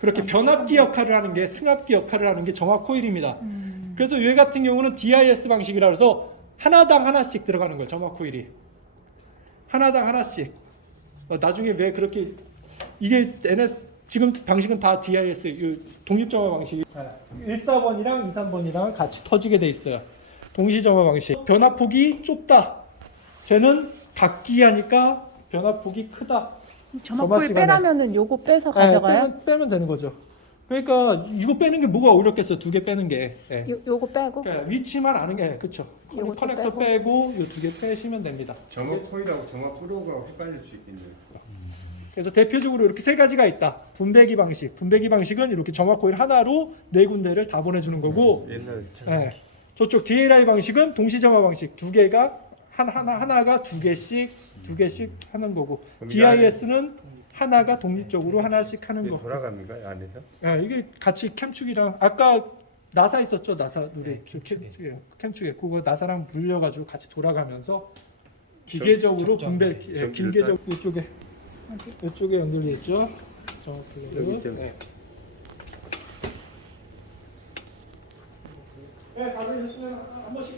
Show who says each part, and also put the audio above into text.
Speaker 1: 그렇게 변압기 역할을 하는 게 승합기 역할을 하는 게 정화 코일입니다.
Speaker 2: 음.
Speaker 1: 그래서 얘 같은 경우는 DIS 방식이라 해서 하나당 하나씩 들어가는 거예요. 점화 코일이. 하나당 하나씩. 어, 나중에 왜 그렇게 이게 NS 지금 방식은 다 DIS 이 독립 점화 방식. 1, 4번이랑 2, 3번이랑 같이 터지게 돼 있어요. 동시 점화 방식. 변화폭이 좁다. 쟤는 각기 하니까 변화폭이 크다.
Speaker 2: 점화
Speaker 1: 점화
Speaker 2: 코일
Speaker 1: 시간에.
Speaker 2: 빼라면은 요거 빼서
Speaker 1: 네,
Speaker 2: 가져가요?
Speaker 1: 빼면, 빼면 되는 거죠. 그러니까 이거 빼는 게 뭐가 어렵겠어? 두개 빼는 게. 예.
Speaker 2: 요, 요거 빼고
Speaker 1: 그러니까 위치만 아는 게 그렇죠.
Speaker 2: 요것도
Speaker 1: 커넥터
Speaker 2: 빼고.
Speaker 1: 빼고 이 두 개 빼시면 됩니다.
Speaker 3: 점화 코일하고 점화 프로가 헷갈릴 수 있겠네요.
Speaker 1: 그래서 대표적으로 이렇게 세 가지가 있다. 분배기 방식. 분배기 방식은 이렇게 점화 코일 하나로 네 군데를 다 보내주는 거고,
Speaker 3: 옛날
Speaker 1: 예. 저쪽 DLI 방식은 동시 점화 방식 두 개가 한 하나 하나가 두 개씩 두 개씩 하는 거고,
Speaker 3: 그럼
Speaker 1: DIS는 하나가 독립적으로 하나씩 하는 거.
Speaker 3: 돌아갑니까 안에서?
Speaker 1: 예, 이게 같이 캠축이랑 아까 나사 있었죠 나사 우리
Speaker 3: 네,
Speaker 1: 저 캠,
Speaker 3: 캠축에.
Speaker 1: 예, 캠축에 그거 나사랑 물려가지고 같이 돌아가면서 기계적으로
Speaker 3: 점-
Speaker 1: 분배
Speaker 3: 점-
Speaker 1: 예, 기계적 이쪽에? 이쪽에 연결돼 있죠 정확하게
Speaker 3: 여기 좀-
Speaker 1: 네. 네, 다들 있으면 한 번씩 해